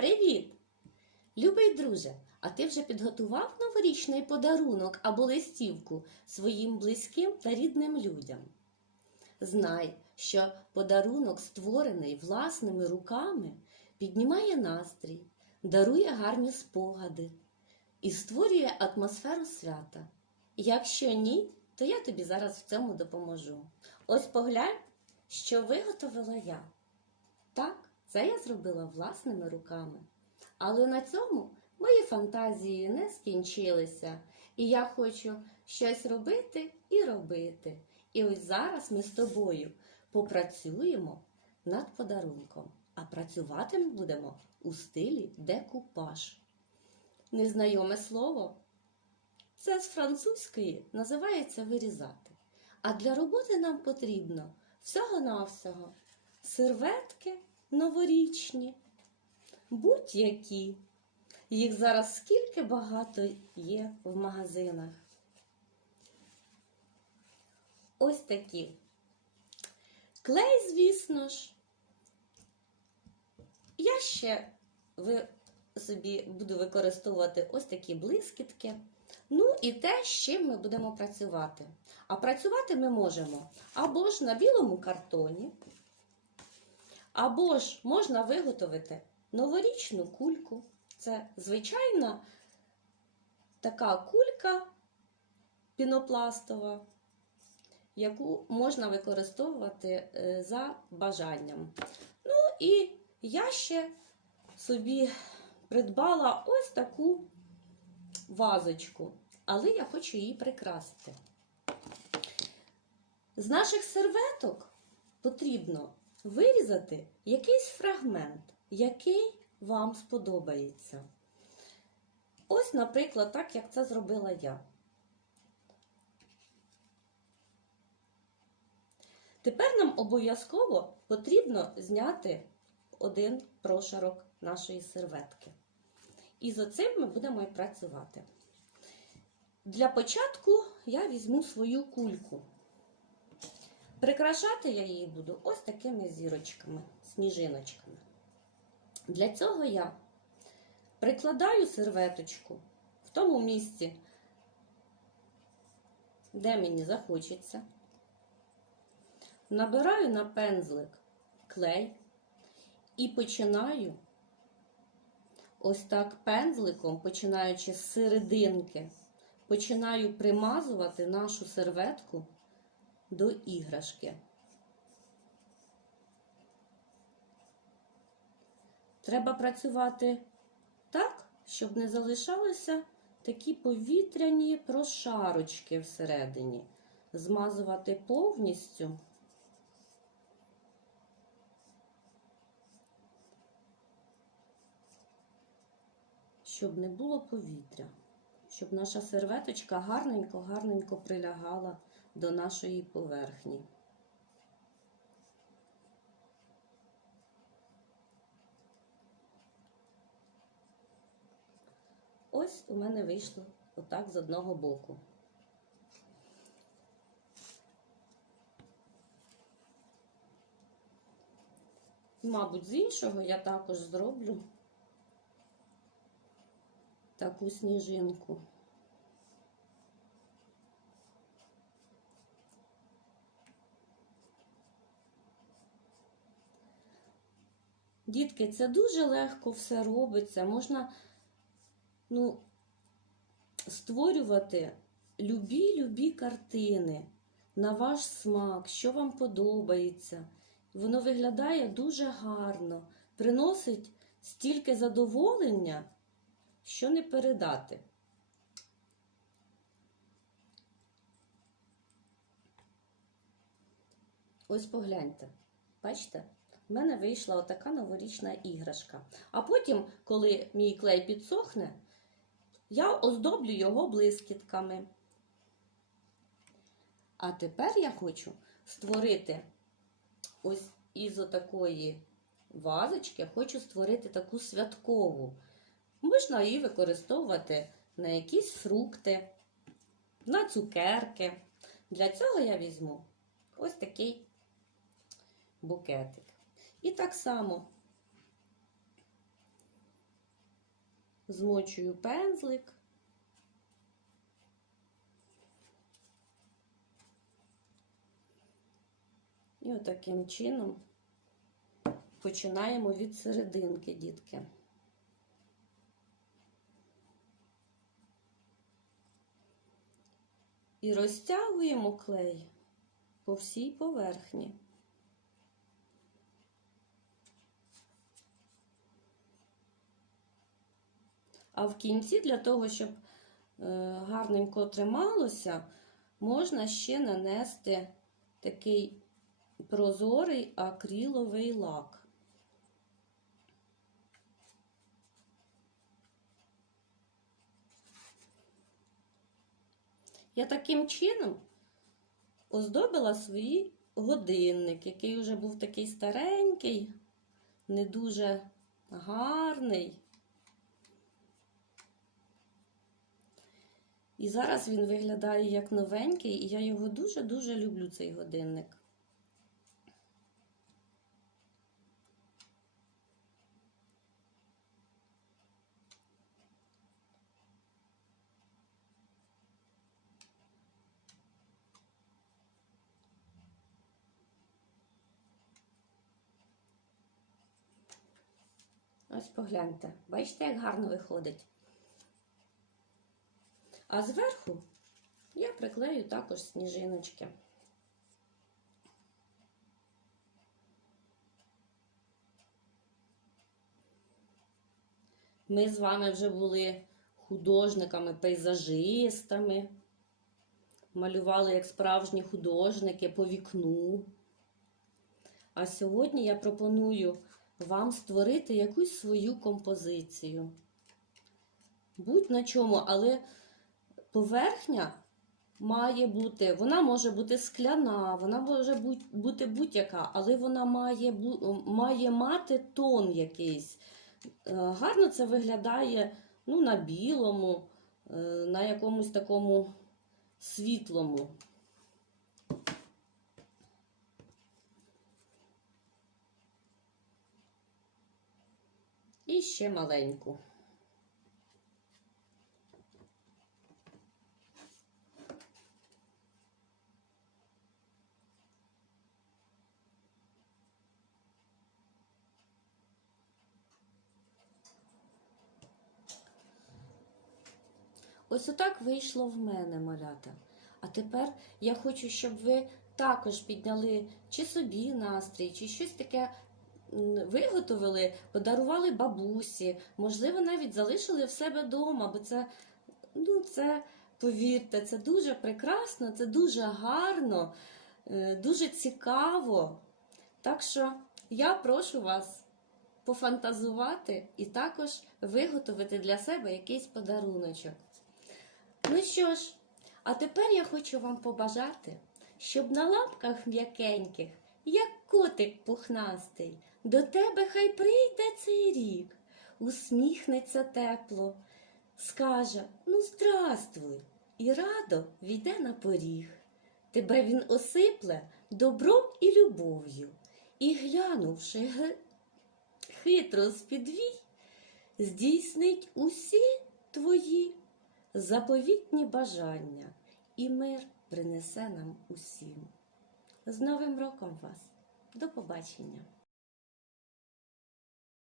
Привіт! Любий друже, а ти вже підготував новорічний подарунок або листівку своїм близьким та рідним людям? Знай, що подарунок, створений власними руками, піднімає настрій, дарує гарні спогади і створює атмосферу свята. Якщо ні, то я тобі зараз в цьому допоможу. Ось поглянь, що виготовила я. Так, це я зробила власними руками. Але на цьому мої фантазії не скінчилися, і я хочу щось робити і робити. І ось зараз ми з тобою попрацюємо над подарунком, а працювати ми будемо у стилі декупаж. Незнайоме слово це з французької називається вирізати. А для роботи нам потрібно всього-навсього серветки новорічні, будь-які. Їх зараз скільки багато є в магазинах. Ось такі. Клей, звісно ж. Я ще ви собі буду використовувати ось такі блискітки. Ну і те, з чим ми будемо працювати. А працювати ми можемо або ж на білому картоні, або ж можна виготовити новорічну кульку. Це звичайна така кулька пінопластова, яку можна використовувати е, за бажанням. Ну і я ще собі придбала ось таку вазочку, але я хочу її прикрасити. З наших серветок потрібно вирізати якийсь фрагмент, який вам сподобається. Ось, наприклад, так, як це зробила я. Тепер нам обов'язково потрібно зняти один прошарок нашої серветки. І з оцим ми будемо і працювати. Для початку я візьму свою кульку. Прикрашати я її буду ось такими зірочками, сніжиночками. Для цього я прикладаю серветочку в тому місці, де мені захочеться. Набираю на пензлик клей і починаю ось так пензликом, починаючи з серединки, починаю примазувати нашу серветку до іграшки. Треба працювати так, щоб не залишалися такі повітряні прошарочки всередині. Змазувати повністю. Щоб не було повітря, щоб наша серветочка гарненько-гарненько прилягала до нашої поверхні. Ось у мене вийшло отак з одного боку. Мабуть, з іншого я також зроблю таку сніжинку. Дітки, це дуже легко все робиться. Можна ну, створювати любі-любі картини на ваш смак, що вам подобається. Воно виглядає дуже гарно, приносить стільки задоволення, що не передати. Ось погляньте, бачите? В мене вийшла отака новорічна іграшка. А потім, коли мій клей підсохне, я оздоблю його блискітками. А тепер я хочу створити ось із отакої вазочки, хочу створити таку святкову. Можна її використовувати на якісь фрукти, на цукерки. Для цього я візьму ось такий букетик. І так само змочую пензлик. І отаким чином починаємо від серединки, дітки. І розтягуємо клей по всій поверхні. А в кінці, для того, щоб е, гарненько трималося, можна ще нанести такий прозорий акриловий лак. Я таким чином оздобила свій годинник, який вже був такий старенький, не дуже гарний. І зараз він виглядає як новенький, і я його дуже-дуже люблю, цей годинник. Ось погляньте, бачите, як гарно виходить. А зверху я приклею також сніжиночки. Ми з вами вже були художниками, пейзажистами, малювали як справжні художники по вікну. А сьогодні я пропоную вам створити якусь свою композицію. Будь на чому, але поверхня має бути, вона може бути скляна, вона може бути будь-яка, але вона має, має мати тон якийсь. Е, гарно це виглядає ну, на білому, е, на якомусь такому світлому. І ще маленьку. Ось отак вийшло в мене малята. А тепер я хочу, щоб ви також підняли чи собі настрій, чи щось таке виготовили, подарували бабусі, можливо, навіть залишили в себе вдома, бо це, ну, це, повірте, це дуже прекрасно, це дуже гарно, е, дуже цікаво. Так що я прошу вас пофантазувати і також виготовити для себе якийсь подаруночок. Ну що ж, а тепер я хочу вам побажати, щоб на лапках м'якеньких, як котик пухнастий, до тебе хай прийде цей рік, усміхнеться тепло, скаже Ну, здравствуй, і радо війде на поріг. Тебе він осипле добром і любов'ю, і, глянувши хитро з-підвій, здійснить усі твої заповітні бажання, і мир принесе нам усім. З Новим роком вас! До побачення!